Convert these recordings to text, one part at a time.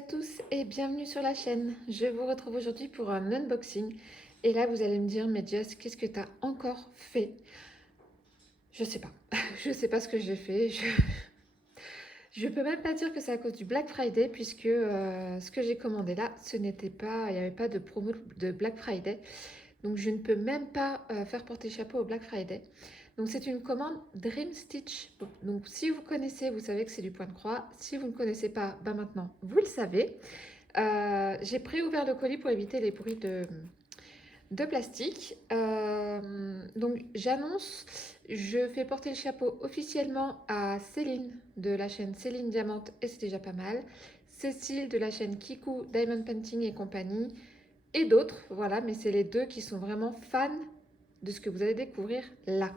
à tous et bienvenue sur la chaîne. Je vous retrouve aujourd'hui pour un unboxing. Et là, vous allez me dire, mais Jess, qu'est-ce que tu as encore fait? Je sais pas. Je sais pas ce que j'ai fait. Je peux même pas dire que c'est à cause du Black Friday puisque ce que j'ai commandé là, ce n'était pas, il n'y avait pas de promo de Black Friday. Donc je ne peux même pas faire porter chapeau au Black Friday. Donc c'est une commande Dream Stitch. Donc si vous connaissez, vous savez que c'est du point de croix. Si vous ne connaissez pas, bah maintenant vous le savez. J'ai préouvert le colis pour éviter les bruits de plastique. Donc j'annonce, je fais porter le chapeau officiellement à Céline de la chaîne Céline Diamante et c'est déjà pas mal. Cécile de la chaîne Kikou Diamond Painting et compagnie et d'autres, voilà, mais c'est les deux qui sont vraiment fans de ce que vous allez découvrir là.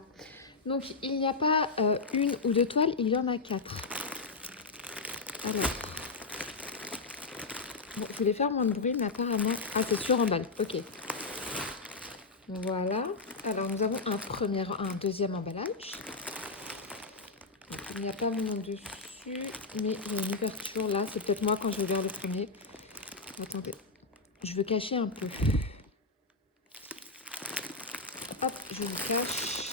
Donc il n'y a pas une ou deux toiles, il y en a quatre. Alors, bon, je voulais faire moins de bruit, mais apparemment, ah c'est sur emballe, ok. Voilà, alors nous avons un deuxième emballage. Il n'y a pas mon nom dessus, mais il y a une ouverture là, c'est peut-être moi quand j'ai ouvert le premier. Attendez, je veux cacher un peu. Hop, je vous cache.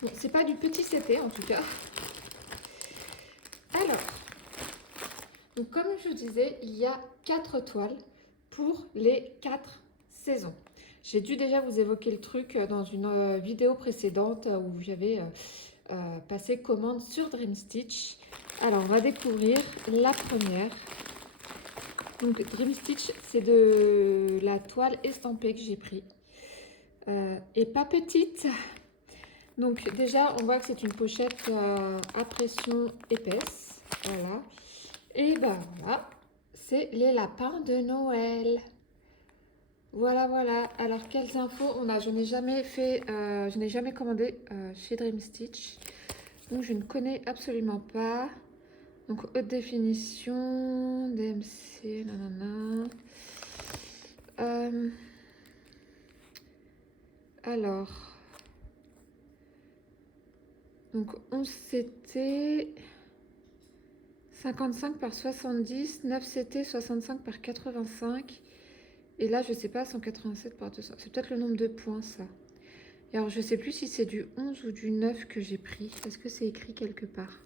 Bon, c'est pas du petit CT en tout cas. Alors, donc comme je disais, il y a 4 toiles pour les 4 saisons. J'ai dû déjà vous évoquer le truc dans une vidéo précédente où j'avais passé commande sur Dream Stitch. Alors, on va découvrir la première. Donc, Dream Stitch, c'est de la toile estampée que j'ai pris. Et pas petite. Donc, déjà, on voit que c'est une pochette à pression épaisse. Voilà. Et ben voilà, c'est les lapins de Noël. Voilà, voilà. Alors, quelles infos on a? Je n'ai jamais fait, je n'ai jamais commandé chez Dream Stitch. Donc, je ne connais absolument pas. Donc, haute définition, DMC, nanana. Alors, donc 11 CT, 55 par 70, 9 CT, 65 par 85. Et là, je sais pas, 187 par 200. C'est peut-être le nombre de points, ça. Et alors, je sais plus si c'est du 11 ou du 9 que j'ai pris. Est-ce que c'est écrit quelque part?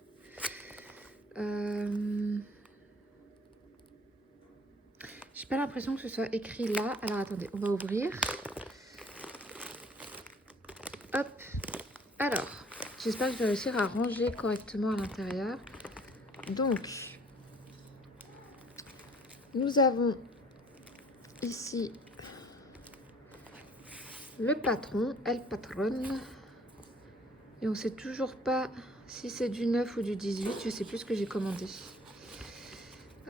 J'ai pas l'impression que ce soit écrit là. Alors, attendez, on va ouvrir. Hop. Alors, j'espère que je vais réussir à ranger correctement à l'intérieur. Donc, nous avons ici le patron, El Patron. Et on ne sait toujours pas si c'est du 9 ou du 18. Je ne sais plus ce que j'ai commandé.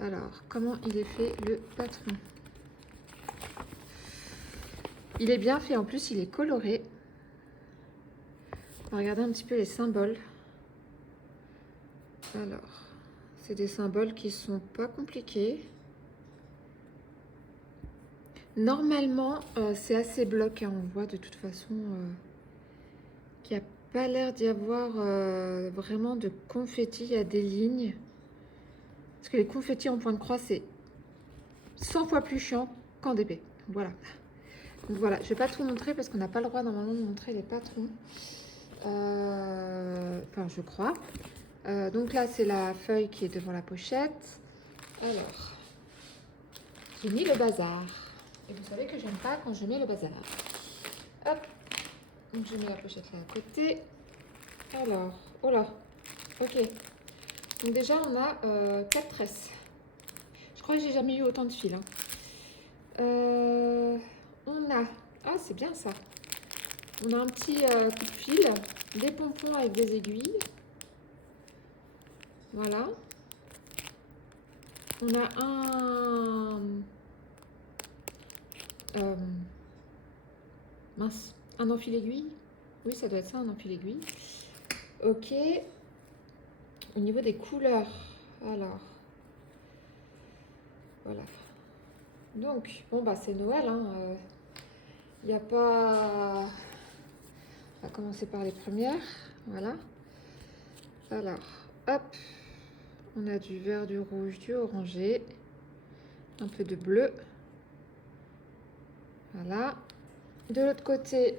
Alors, comment il est fait le patron? Il est bien fait. En plus, il est coloré. On va regarder un petit peu les symboles. Alors, c'est des symboles qui sont pas compliqués. Normalement, c'est assez bloc. Hein. On voit de toute façon qu'il n'y a pas l'air d'y avoir vraiment de confetti. Il y a des lignes. Parce que les confettis en point de croix, c'est 100 fois plus chiant qu'en DP. Voilà. Donc voilà, je ne vais pas tout montrer parce qu'on n'a pas le droit normalement de montrer les patrons. Enfin, je crois. Donc là, c'est la feuille qui est devant la pochette. Alors, j'ai mis le bazar. Et vous savez que j'aime pas quand je mets le bazar. Hop. Donc je mets la pochette là à côté. Alors, oh là. Ok. Donc déjà, on a 4 tresses. Je crois que j'ai jamais eu autant de fils. Hein. On a... Ah, c'est bien ça. On a un petit coup de fil, des pompons avec des aiguilles. Voilà. On a un... mince, un enfil aiguille. Oui, ça doit être ça, un enfil aiguille. Ok. Au niveau des couleurs, alors... Voilà. Donc, bon, bah c'est Noël. Il n'y a pas... On va commencer par les premières. Voilà. Alors, hop. On a du vert, du rouge, du orangé, un peu de bleu. Voilà. De l'autre côté,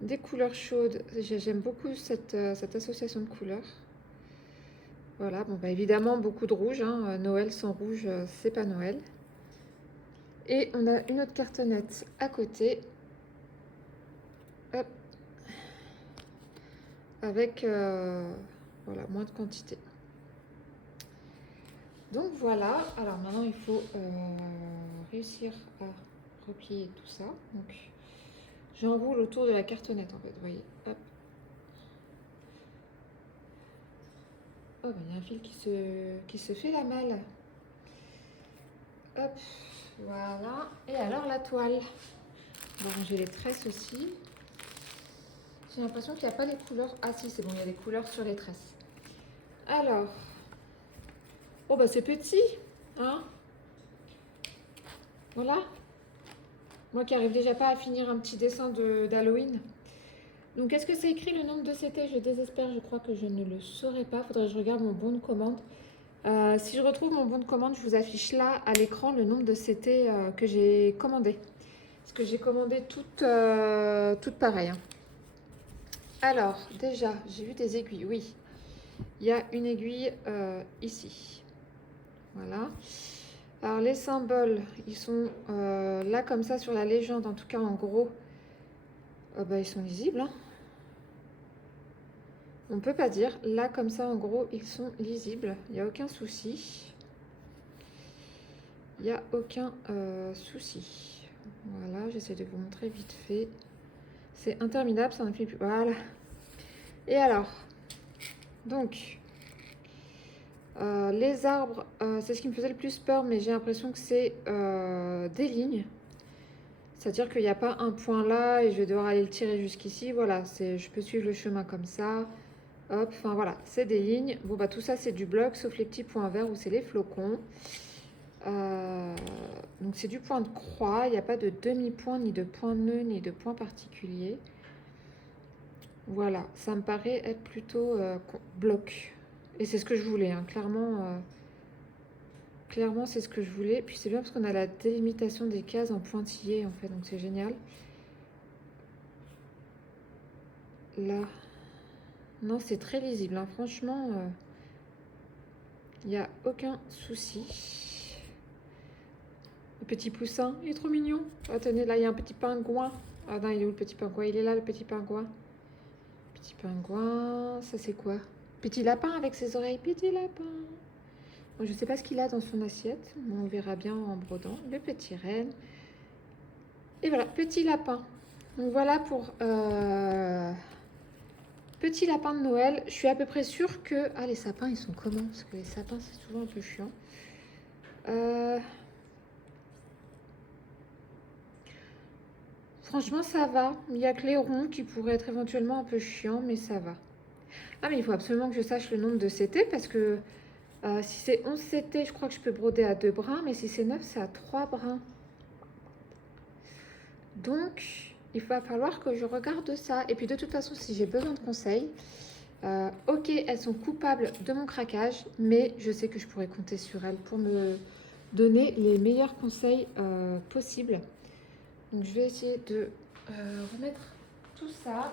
des couleurs chaudes. J'aime beaucoup cette association de couleurs. Voilà, bon bah évidemment beaucoup de rouge, hein. Noël sans rouge, c'est pas Noël. Et on a une autre cartonnette à côté. Hop. Avec voilà, moins de quantité. Donc voilà, alors maintenant il faut réussir à replier tout ça. Donc j'enroule autour de la cartonnette en fait, vous voyez. Hop. Oh, il y a un fil qui se fait la malle. Hop, voilà. Et alors la toile. On va ranger les tresses aussi. J'ai l'impression qu'il n'y a pas les couleurs. Ah si, c'est bon, il y a des couleurs sur les tresses. Alors. Oh bah c'est petit, hein. Voilà. Moi qui arrive déjà pas à finir un petit dessin d'Halloween. Donc est-ce que c'est écrit le nombre de CT? Je désespère, je crois que je ne le saurais pas. Faudrait que je regarde mon bon de commande. Si je retrouve mon bon de commande, je vous affiche là à l'écran le nombre de CT que j'ai commandé. Parce que j'ai commandé toutes pareilles. Hein. Alors, déjà, j'ai vu des aiguilles, oui. Il y a une aiguille ici. Voilà. Alors, les symboles, ils sont là comme ça sur la légende. En tout cas, en gros, bah, ils sont lisibles. Hein. On ne peut pas dire. Là, comme ça, en gros, ils sont lisibles. Il n'y a aucun souci. Il n'y a aucun souci. Voilà, j'essaie de vous montrer vite fait. C'est interminable, ça ne fait plus. Voilà. Et alors, donc, les arbres, c'est ce qui me faisait le plus peur, mais j'ai l'impression que c'est des lignes. C'est-à-dire qu'il n'y a pas un point là et je vais devoir aller le tirer jusqu'ici. Voilà, je peux suivre le chemin comme ça. Hop, enfin voilà, c'est des lignes. Bon, bah tout ça, c'est du bloc, sauf les petits points verts où c'est les flocons. Donc, c'est du point de croix. Il n'y a pas de demi-point, ni de point nœud, ni de point particulier. Voilà, ça me paraît être plutôt bloc. Et c'est ce que je voulais, hein. Clairement, c'est ce que je voulais. Puis c'est bien parce qu'on a la délimitation des cases en pointillé, en fait, donc c'est génial. Là, non, c'est très lisible, hein. Franchement, il n'y a aucun souci. Le petit poussin, il est trop mignon. Oh, tenez, là, il y a un petit pingouin. Ah non, il est où le petit pingouin? Il est là, le petit pingouin. Petit pingouin, ça c'est quoi? Petit lapin avec ses oreilles, petit lapin. Bon, je ne sais pas ce qu'il a dans son assiette, mais on verra bien en brodant. Le petit renne. Et voilà, petit lapin. Donc voilà pour petit lapin de Noël. Je suis à peu près sûre que... Ah, les sapins, ils sont comment? Parce que les sapins, c'est souvent un peu chiant. Franchement, ça va. Il y a que les ronds qui pourraient être éventuellement un peu chiants, mais ça va. Ah, mais il faut absolument que je sache le nombre de CT parce que si c'est 11 CT, je crois que je peux broder à 2 brins, mais si c'est 9, c'est à 3 brins. Donc, il va falloir que je regarde ça. Et puis, de toute façon, si j'ai besoin de conseils, ok, elles sont coupables de mon craquage, mais je sais que je pourrais compter sur elles pour me donner les meilleurs conseils possibles. Donc, je vais essayer de remettre tout ça.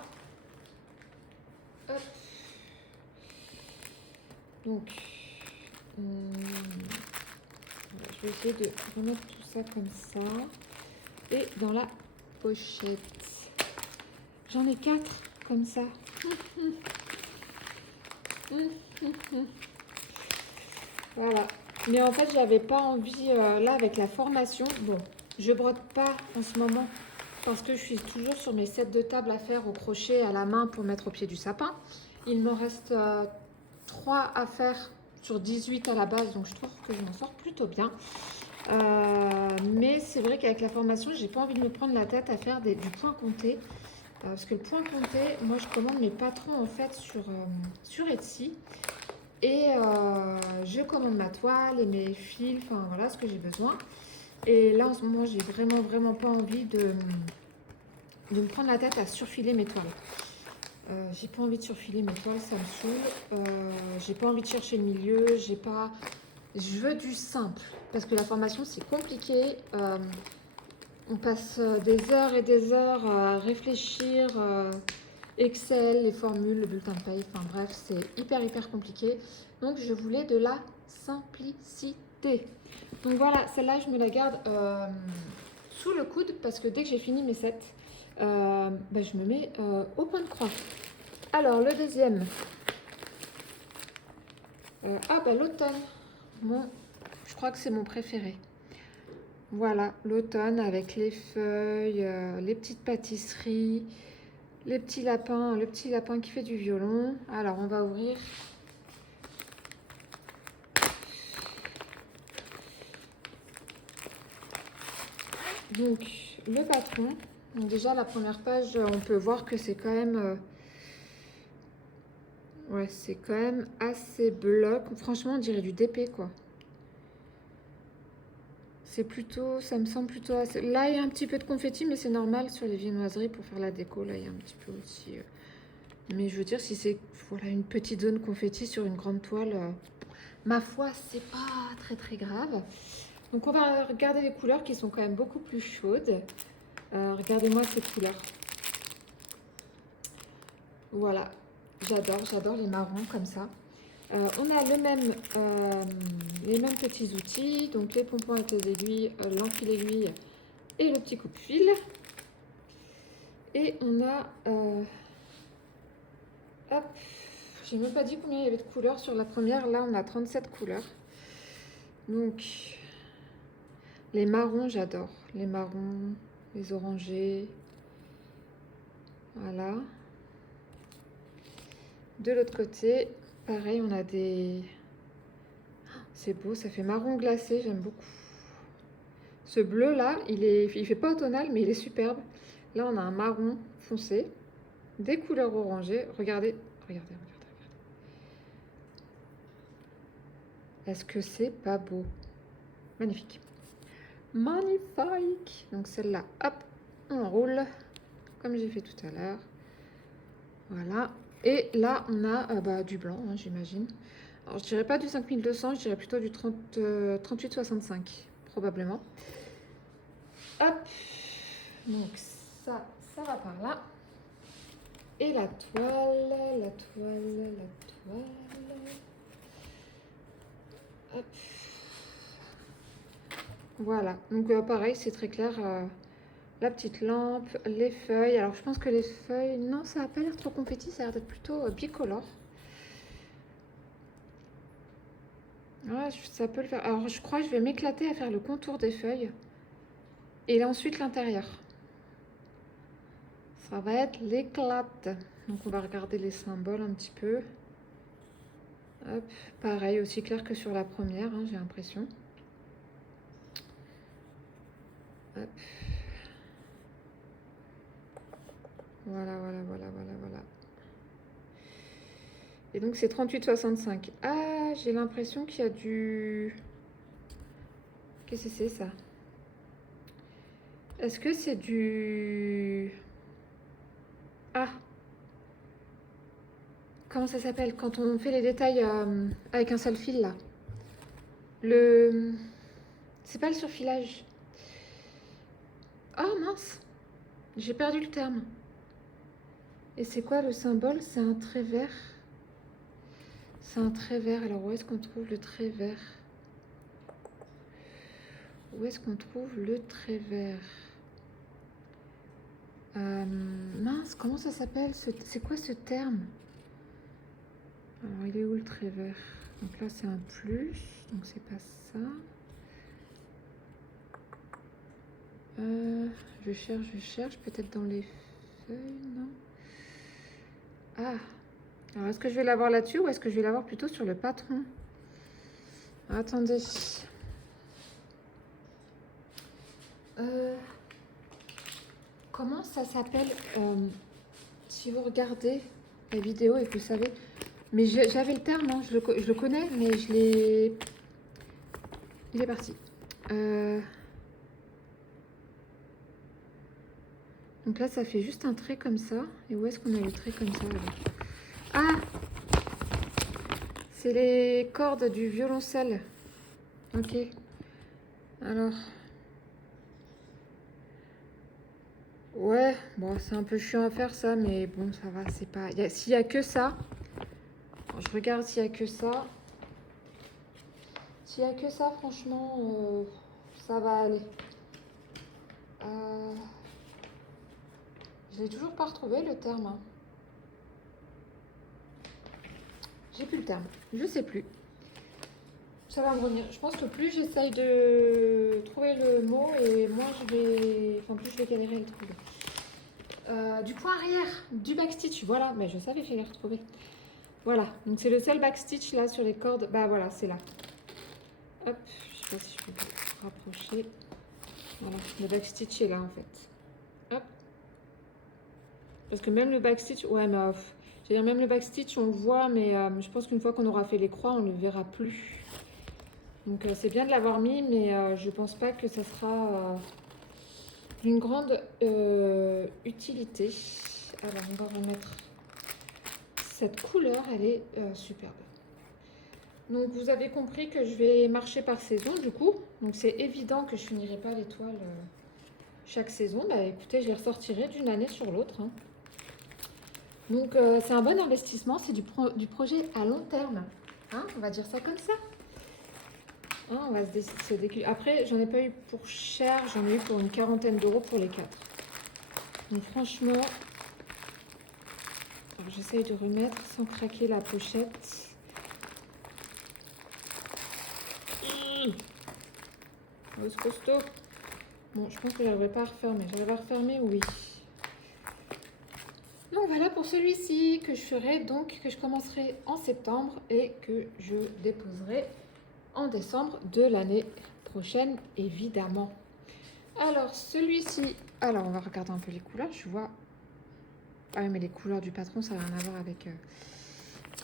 Hop. Donc, je vais essayer de remettre tout ça comme ça. Et dans la pochette. J'en ai 4 comme ça. Voilà. Mais en fait, j'avais pas envie, là, avec la formation. Bon, je brode pas en ce moment parce que je suis toujours sur mes sets de table à faire au crochet à la main pour mettre au pied du sapin. Il me reste 3 à faire sur 18 à la base, donc je trouve que je m'en sors plutôt bien. Mais c'est vrai qu'avec la formation, j'ai pas envie de me prendre la tête à faire du point compté. Parce que le point compté, moi je commande mes patrons en fait sur Etsy. Et je commande ma toile et mes fils, enfin voilà ce que j'ai besoin. Et là en ce moment, j'ai vraiment pas envie de me prendre la tête à surfiler mes toiles. J'ai pas envie de surfiler mes toiles, ça me saoule. J'ai pas envie de chercher le milieu, j'ai pas... Je veux du simple, parce que la formation c'est compliqué. On passe des heures et des heures à réfléchir, Excel, les formules, le bulletin de paye, enfin bref, c'est hyper compliqué. Donc je voulais de la simplicité. Donc voilà, celle-là je me la garde sous le coude parce que dès que j'ai fini mes sets, je me mets au point de croix. Alors le deuxième, l'automne. Bon, je crois que c'est mon préféré. Voilà, l'automne avec les feuilles, les petites pâtisseries, les petits lapins, le petit lapin qui fait du violon. Alors, on va ouvrir. Donc, le patron. Donc déjà, la première page, on peut voir que c'est quand même... ouais, c'est quand même assez bloc. Franchement, on dirait du DP, quoi. C'est plutôt, ça me semble plutôt assez... Là, il y a un petit peu de confetti, mais c'est normal sur les viennoiseries pour faire la déco. Là, il y a un petit peu aussi... Mais je veux dire, si c'est voilà, une petite zone confetti sur une grande toile, ma foi, c'est pas très grave. Donc, on va regarder les couleurs qui sont quand même beaucoup plus chaudes. Regardez-moi ces couleurs. Voilà, j'adore les marrons comme ça. On a les mêmes petits outils, donc les pompons avec les aiguilles, l'enfil-aiguille et le petit coupe-fil. Et on a... hop, j'ai même pas dit combien il y avait de couleurs sur la première. Là, on a 37 couleurs. Donc, les marrons, j'adore. Les marrons, les orangés. Voilà. De l'autre côté, pareil, on a des... C'est beau, ça fait marron glacé, j'aime beaucoup. Ce bleu là, il fait pas automnal, mais il est superbe. Là, on a un marron foncé, des couleurs orangées. Regardez. Est-ce que c'est pas beau? Magnifique. Magnifique. Donc celle-là, hop, on roule, comme j'ai fait tout à l'heure. Voilà. Et là, on a du blanc, hein, j'imagine. Alors, je dirais pas du 5200, je dirais plutôt du 3865, probablement. Hop. Donc, ça va par là. Et la toile. Hop. Voilà. Donc, pareil, c'est très clair. La petite lampe, les feuilles. Alors, je pense que les feuilles... Non, ça n'a pas l'air trop confetti, ça a l'air d'être plutôt bicolore. Ouais, ça peut le faire. Alors, je crois que je vais m'éclater à faire le contour des feuilles. Et là, ensuite, l'intérieur. Ça va être l'éclate. Donc, on va regarder les symboles un petit peu. Hop, pareil, aussi clair que sur la première, hein, j'ai l'impression. Hop. Voilà. Et donc, c'est 38,65. Ah, j'ai l'impression qu'il y a du... Qu'est-ce que c'est, ça? Est-ce que c'est du... Ah! Comment ça s'appelle? Quand on fait les détails avec un seul fil, là. C'est pas le surfilage. Oh, mince! J'ai perdu le terme. Et c'est quoi le symbole? C'est un trait vert. C'est un trait vert. Alors, où est-ce qu'on trouve le trait vert? Où est-ce qu'on trouve le trait vert? Mince, comment ça s'appelle? C'est quoi ce terme? Alors, il est où le trait vert? Donc là, c'est un plus. Donc, c'est pas ça. Je cherche. Peut-être dans les feuilles, non? Ah! Alors, est-ce que je vais l'avoir là-dessus ou est-ce que je vais l'avoir plutôt sur le patron? Attendez. Comment ça s'appelle? Si vous regardez la vidéo et que vous savez... Mais j'avais le terme, hein, je le connais, mais je l'ai... Il est parti. Donc là, ça fait juste un trait comme ça. Et où est-ce qu'on a le trait comme ça alors? Ah! C'est les cordes du violoncelle. Ok. Alors. Ouais, bon, c'est un peu chiant à faire ça, mais bon, ça va, c'est pas... S'il y a que ça, je regarde s'il y a que ça. S'il y a que ça, franchement, ça va aller. Je l'ai toujours pas retrouvé le terme. Hein. J'ai plus le terme. Je sais plus. Ça va me revenir. Je pense que plus j'essaye de trouver le mot et moins je vais... Enfin, plus je vais galérer à le trouver. Du point arrière, du backstitch, voilà. Mais je savais que j'allais retrouver. Voilà. Donc c'est le seul backstitch là sur les cordes. Bah voilà, c'est là. Hop. Je sais pas si je peux le rapprocher. Voilà. Le backstitch est là en fait. Hop. Parce que même le backstitch... Ouais, mais... je veux dire, même le backstitch, on le voit, mais je pense qu'une fois qu'on aura fait les croix, on ne le verra plus. Donc c'est bien de l'avoir mis, mais je pense pas que ça sera d'une grande utilité. Alors on va remettre cette couleur, elle est superbe. Donc vous avez compris que je vais marcher par saison du coup. Donc c'est évident que je finirai pas l'étoile chaque saison. Bah écoutez, je les ressortirai d'une année sur l'autre. Hein. Donc c'est un bon investissement, c'est du projet à long terme. Hein, on va dire ça comme ça. Hein, on va se déculer. Après, j'en ai pas eu pour cher, j'en ai eu pour une quarantaine d'euros pour les 4. Donc franchement, j'essaye de remettre sans craquer la pochette. Oh, c'est costaud. Bon, je pense que j'arriverai pas à refermer. J'arrive à refermer, oui. Donc voilà pour celui-ci que je ferai donc, que je commencerai en septembre et que je déposerai en décembre de l'année prochaine, évidemment. Alors, celui-ci... Alors, on va regarder un peu les couleurs. Je vois... Ah oui, mais les couleurs du patron, ça n'a rien à voir avec...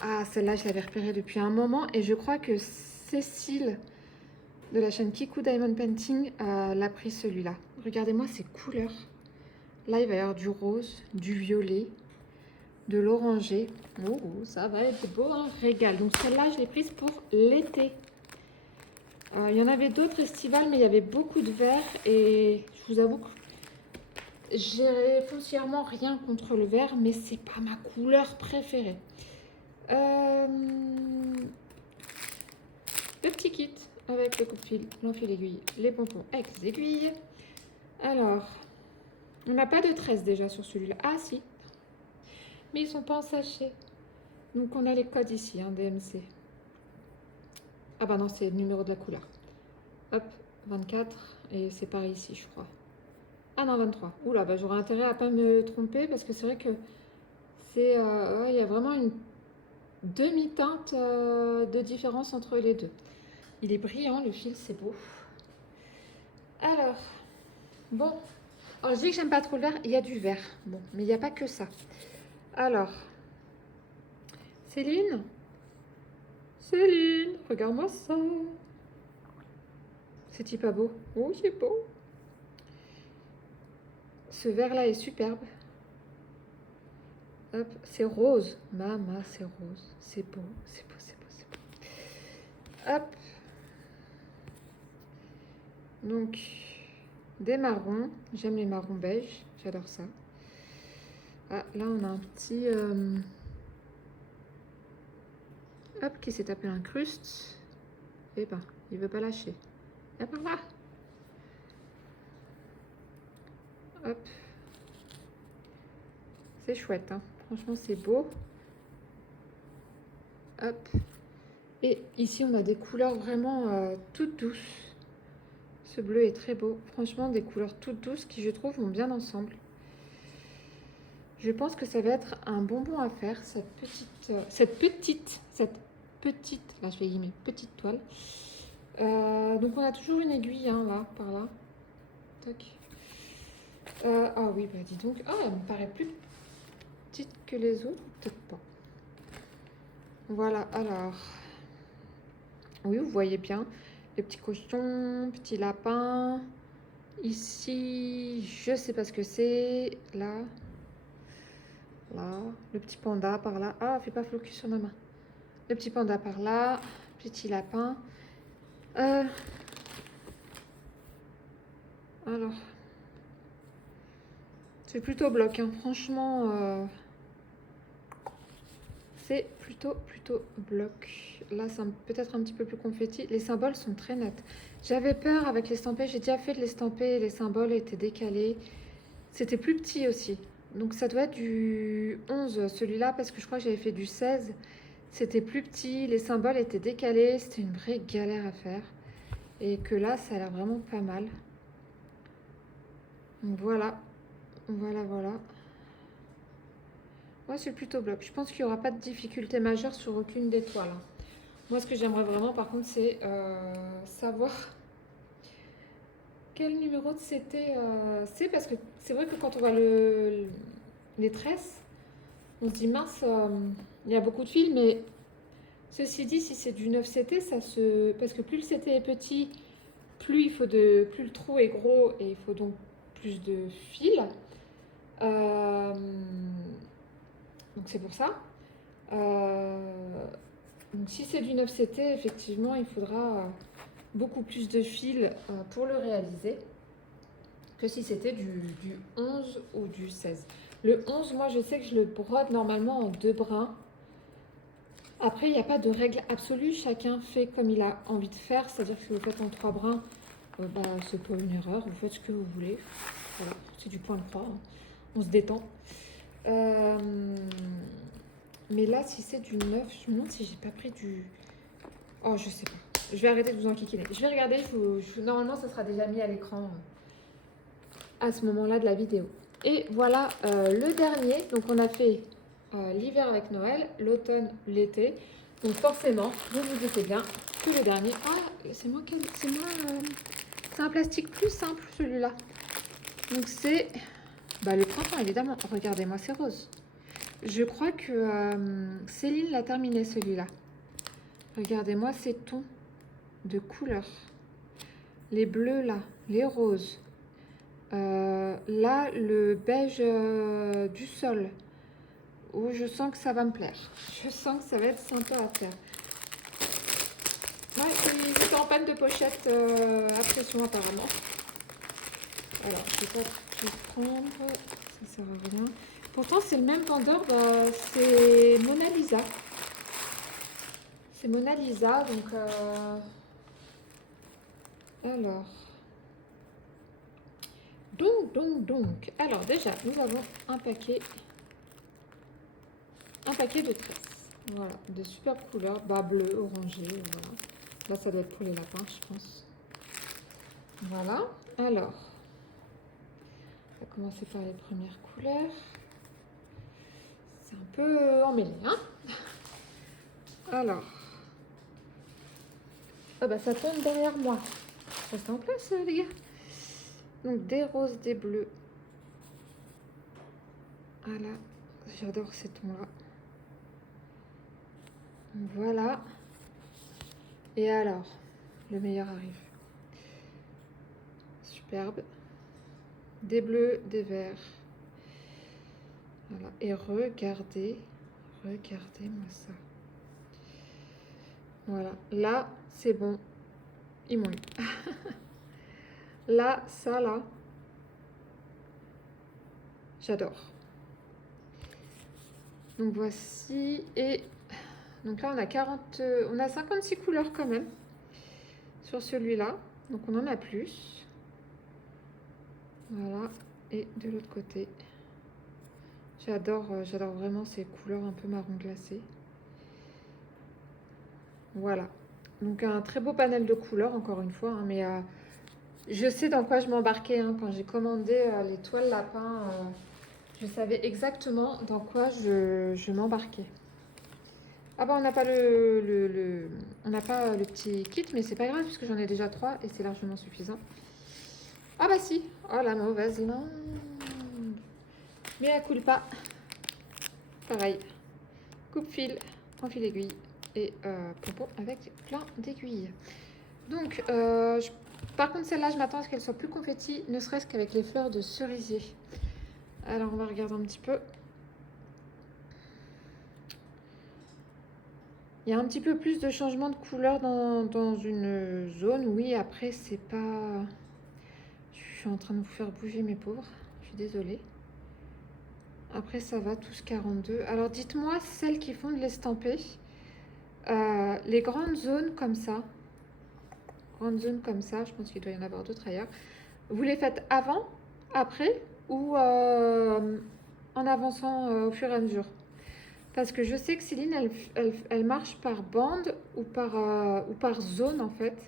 Ah, celle-là, je l'avais repérée depuis un moment. Et je crois que Cécile, de la chaîne Kiku Diamond Painting, l'a pris celui-là. Regardez-moi ces couleurs. Là, il va y avoir du rose, du violet, de l'orangé. Oh, ça va être beau, un régal. Donc, celle-là, je l'ai prise pour l'été. Il y en avait d'autres estivales, mais il y avait beaucoup de vert. Et je vous avoue que j'ai foncièrement rien contre le vert, mais c'est pas ma couleur préférée. Le petit kit avec le coupe-fil, l'enfil aiguille, les pompons avec les aiguilles. Alors, on n'a pas de 13 déjà sur celui-là. Ah si, mais ils sont pas en sachet. Donc on a les codes ici, hein, DMC. Ah bah non, c'est le numéro de la couleur. Hop, 24, et c'est pareil ici, je crois. Ah non, 23. Oula, bah j'aurais intérêt à pas me tromper, parce que c'est vrai que c'est... il y a vraiment une demi-teinte de différence entre les deux. Il est brillant, le fil, c'est beau. Alors, bon. Alors, je dis que j'aime pas trop le vert, il y a du vert. Bon, mais il n'y a pas que ça. Alors, Céline, regarde-moi ça. C'est-il pas beau? Oh, c'est beau. Ce vert-là est superbe. Hop, c'est rose. Maman, c'est rose. C'est beau, c'est beau, c'est beau, c'est beau. Hop. Donc, des marrons. J'aime les marrons beige. J'adore ça. Ah, là, on a un petit... Hop, qui s'est tapé incruste. Eh ben, il veut pas lâcher. Ah, par là. Hop. C'est chouette, hein. Franchement, c'est beau. Hop. Et ici, on a des couleurs vraiment toutes douces. Ce bleu est très beau. Franchement, des couleurs toutes douces qui, je trouve, vont bien ensemble. Je pense que ça va être un bonbon à faire, cette petite, là, je fais guillemets, petite toile. Donc, on a toujours une aiguille, hein, là, par là. Tac. Ah oui, bah dis donc. Ah, elle me paraît plus petite que les autres. Peut-être pas. Voilà, alors. Oui, vous voyez bien. Les petits cochons, petits lapins. Ici, je sais pas ce que c'est. Là, là, le petit panda par là. Ah, fais pas flocus sur ma main. Le petit panda par là, petit lapin. Alors, c'est plutôt bloc, hein. Franchement, c'est plutôt bloc. Là, c'est peut-être un petit peu plus confetti. Les symboles sont très nets. J'avais peur avec l'estampé. J'ai déjà fait de l'estampé. Les symboles étaient décalés. C'était plus petit aussi. Donc ça doit être du 11, celui-là, parce que je crois que j'avais fait du 16. C'était plus petit, les symboles étaient décalés, c'était une vraie galère à faire. Et que là, ça a l'air vraiment pas mal. Donc voilà, voilà. Moi, c'est plutôt bloc. Je pense qu'il n'y aura pas de difficulté majeure sur aucune des toiles, hein. Moi, ce que j'aimerais vraiment, par contre, c'est savoir quel numéro de CT c'est, parce que c'est vrai que quand on voit les tresses, on se dit mince, il y a beaucoup de fils, mais ceci dit, si c'est du 9 CT, parce que plus le CT est petit, plus plus le trou est gros et il faut donc plus de fils. Donc c'est pour ça. Donc si c'est du 9 CT, effectivement, il faudra beaucoup plus de fils pour le réaliser que si c'était du 11 ou du 16. Le 11, moi je sais que je le brode normalement en 2 brins. Après, il n'y a pas de règle absolue, chacun fait comme il a envie de faire, c'est-à-dire que si vous faites en 3 brins, c'est pas une erreur, vous faites ce que vous voulez. Voilà, c'est du point de croix, hein. On se détend. Mais là, si c'est du 9, je me demande si j'ai pas pris du... Oh, je sais pas. Je vais arrêter de vous enquiquiner. Je vais regarder, normalement, ça sera déjà mis à l'écran à ce moment-là de la vidéo. Et voilà le dernier. Donc, on a fait l'hiver avec Noël, l'automne, l'été. Donc, forcément, vous vous doutez bien que le dernier... Ah, c'est un plastique plus simple, celui-là. Donc, c'est le printemps, évidemment. Regardez-moi, c'est rose. Je crois que Céline l'a terminé, celui-là. Regardez-moi ces tons de couleurs. Les bleus, là. Les roses. Là, le beige du sol. Oh, je sens que ça va me plaire. Je sens que ça va être sympa à faire. Ouais, il est en panne de pochette à pression, apparemment. Alors, je vais pas tout prendre. Ça sert à rien. Pourtant, c'est le même vendeur. C'est Mona Lisa. C'est Mona Lisa, donc... Alors... Donc... Alors, déjà, nous avons un paquet de tresses. Voilà, de superbes couleurs. Bleu, orangé, voilà. Là, ça doit être pour les lapins, je pense. Voilà. Alors, on va commencer par les premières couleurs. C'est un peu emmêlé, hein. Alors... ça tombe derrière moi. Restez en place, les gars. Donc, des roses, des bleus. Voilà. J'adore ces tons-là. Voilà. Et alors, le meilleur arrive. Superbe. Des bleus, des verts. Voilà. Et regardez-moi ça. Voilà. Là, c'est bon. Ils m'ont eu. Là, ça, là. J'adore. Donc voici. Et donc là, on a 56 couleurs quand même sur celui-là. Donc on en a plus. Voilà. Et de l'autre côté. J'adore vraiment ces couleurs un peu marron glacé. Voilà. Donc un très beau panel de couleurs, encore une fois. Hein, mais je sais dans quoi je m'embarquais. Hein, quand j'ai commandé les toiles lapins, je savais exactement dans quoi je m'embarquais. Ah on n'a pas on n'a pas le petit kit, mais c'est pas grave puisque j'en ai déjà 3 et c'est largement suffisant. Ah si. Oh la mauvaise langue. Mais à culpa. Pareil. Coupe-fil, en fil aiguille et pompon avec plein d'aiguilles. Donc, par contre, celle-là, je m'attends à ce qu'elle soit plus confetti, ne serait-ce qu'avec les fleurs de cerisier. Alors, on va regarder un petit peu. Il y a un petit peu plus de changement de couleur dans une zone. Oui, après, c'est pas... Je suis en train de vous faire bouger, mes pauvres. Je suis désolée. Après, ça va, tous 42. Alors, dites-moi, celles qui font de l'estampé, les grandes zones comme ça, je pense qu'il doit y en avoir d'autres ailleurs, vous les faites avant, après ou en avançant au fur et à mesure? Parce que je sais que Céline, elle marche par bande ou par zone en fait.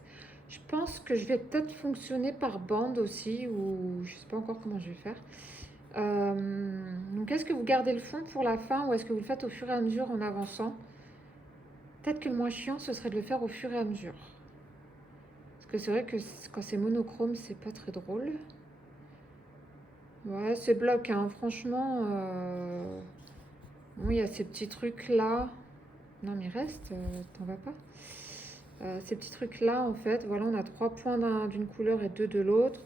Je pense que je vais peut-être fonctionner par bande aussi, ou je sais pas encore comment je vais faire. Donc est-ce que vous gardez le fond pour la fin ou est-ce que vous le faites au fur et à mesure en avançant? Peut-être que le moins chiant, ce serait de le faire au fur et à mesure. Parce que c'est vrai que quand c'est monochrome, c'est pas très drôle. Ouais, c'est bloc, hein. Franchement, bon, il y a ces petits trucs-là. Non, mais reste, t'en vas pas. Ces petits trucs-là, en fait, voilà, on a 3 points d'une couleur et 2 de l'autre.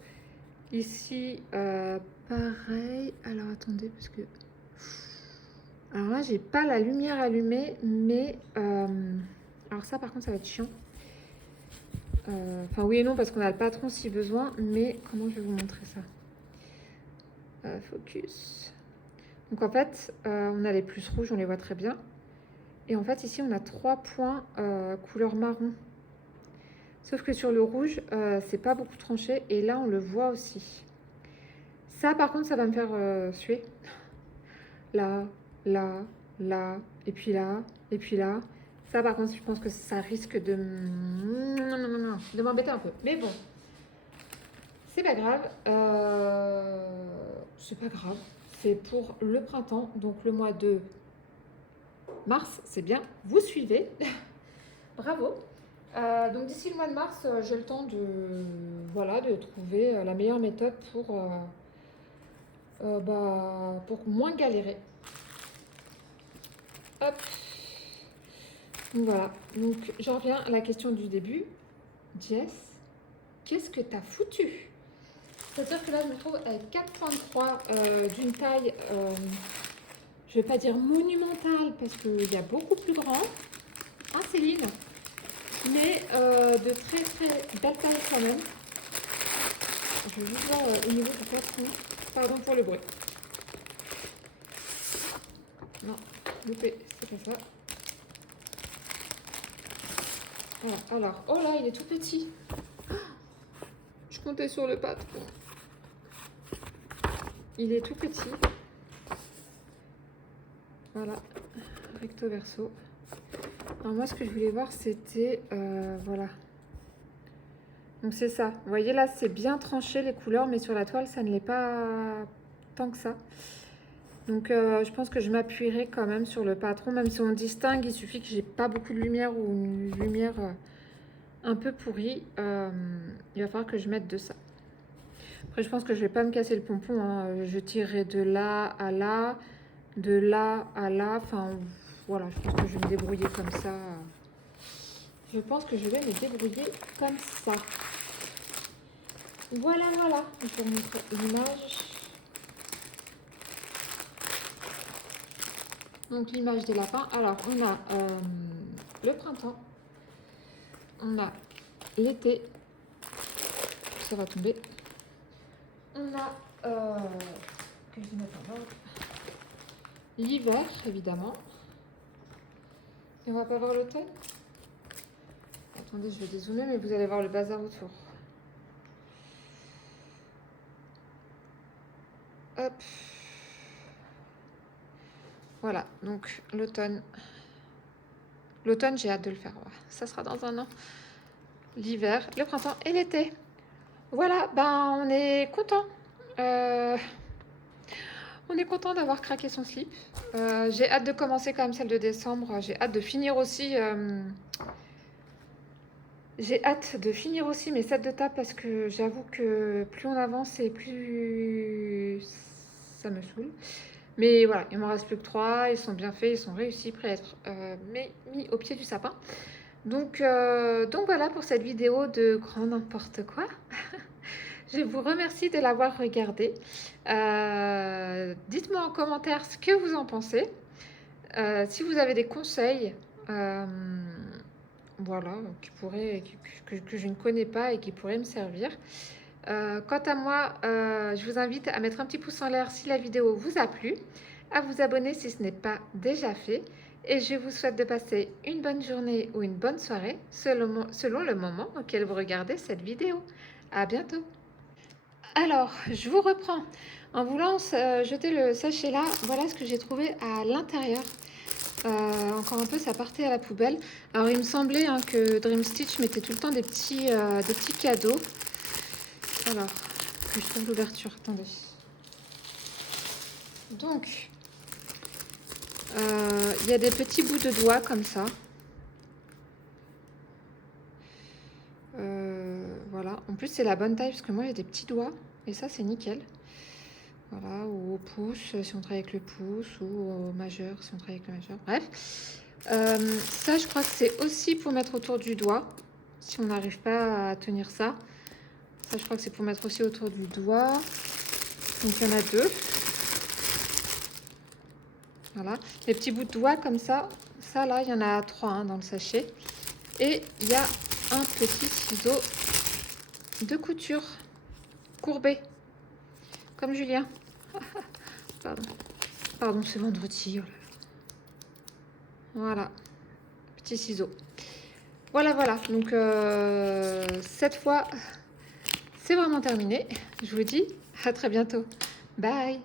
Ici, pareil. Alors, attendez, parce que... Alors là, j'ai pas la lumière allumée, mais... Alors ça, par contre, ça va être chiant. Enfin, oui et non, parce qu'on a le patron si besoin, mais comment je vais vous montrer ça? Focus. Donc, en fait, on a les plus rouges, on les voit très bien. Et en fait, ici, on a 3 points couleur marron. Sauf que sur le rouge, c'est pas beaucoup tranché. Et là, on le voit aussi. Ça, par contre, ça va me faire suer. Là, là, là, et puis là, et puis là. Ça, par contre, je pense que ça risque de m'embêter un peu. Mais bon, c'est pas grave. C'est pas grave. C'est pour le printemps, donc le mois de mars, c'est bien. Vous suivez. Bravo. Donc d'ici le mois de mars, j'ai le temps de trouver la meilleure méthode pour moins galérer. Hop. Donc voilà. Donc j'en reviens à la question du début. Jess, qu'est-ce que t'as foutu? C'est-à-dire que là, je me trouve avec 4,3 d'une taille, je vais pas dire monumentale parce qu'il y a beaucoup plus grand. Hein, Céline? Mais de très très belle taille quand même. Je vais juste voir au niveau du patron. Pardon pour le bruit. Non, loupé, c'est pas ça. Voilà, alors, oh là, il est tout petit. Je comptais sur le patron. Il est tout petit. Voilà, recto verso. Alors moi, ce que je voulais voir, c'était, voilà. Donc c'est ça. Vous voyez là, c'est bien tranché les couleurs, mais sur la toile, ça ne l'est pas tant que ça. Donc je pense que je m'appuierai quand même sur le patron, même si on distingue, il suffit que j'ai pas beaucoup de lumière ou une lumière un peu pourrie. Il va falloir que je mette de ça. Après, je pense que je vais pas me casser le pompon, hein. Je tirerai de là à là, de là à là. Enfin, voilà, je pense que je vais me débrouiller comme ça. Je pense que je vais me débrouiller comme ça. Voilà, voilà. Je vais vous montrer l'image. Donc, l'image des lapins. Alors, on a le printemps. On a l'été. Ça va tomber. On a... que je vais mettre en ordre. L'hiver, évidemment. Et on va pas voir l'automne. Attendez, je vais dézoomer, mais vous allez voir le bazar autour. Hop. Voilà, donc l'automne. L'automne, j'ai hâte de le faire. Ça sera dans un an. L'hiver, le printemps et l'été. Voilà, ben on est content. On est content d'avoir craqué son slip. J'ai hâte de commencer quand même celle de décembre. J'ai hâte de finir aussi... J'ai hâte de finir aussi mes sets de table parce que j'avoue que plus on avance et plus ça me saoule. Mais voilà, il m'en reste plus que 3, ils sont bien faits, ils sont réussis, prêts à être mis au pied du sapin. Donc voilà pour cette vidéo de grand n'importe quoi. Je vous remercie de l'avoir regardé. Dites-moi en commentaire ce que vous en pensez. Si vous avez des conseils, voilà, que je ne connais pas et qui pourraient me servir. Quant à moi, je vous invite à mettre un petit pouce en l'air si la vidéo vous a plu, à vous abonner si ce n'est pas déjà fait, et je vous souhaite de passer une bonne journée ou une bonne soirée selon le moment auquel vous regardez cette vidéo. À bientôt. Alors, je vous reprends. En voulant jeter le sachet là, voilà ce que j'ai trouvé à l'intérieur. Encore un peu, ça partait à la poubelle. Alors, il me semblait que Dream Stitch mettait tout le temps des petits cadeaux. Alors, que je trouve l'ouverture. Attendez. Donc, il y a des petits bouts de doigts comme ça. Voilà. En plus, c'est la bonne taille parce que moi, j'ai des petits doigts. Et ça, c'est nickel. Voilà, ou au pouce si on travaille avec le pouce, ou au majeur si on travaille avec le majeur. Bref. Ça, je crois que c'est aussi pour mettre autour du doigt. Si on n'arrive pas à tenir ça. Ça, je crois que c'est pour mettre aussi autour du doigt. Donc, il y en a deux. Voilà. Les petits bouts de doigts comme ça. Ça, là, il y en a 3 dans le sachet. Et il y a un petit ciseau de couture courbé. Comme Julien. Pardon, c'est vendredi. Voilà. Petit ciseau. Voilà. Donc, cette fois, c'est vraiment terminé. Je vous dis à très bientôt. Bye.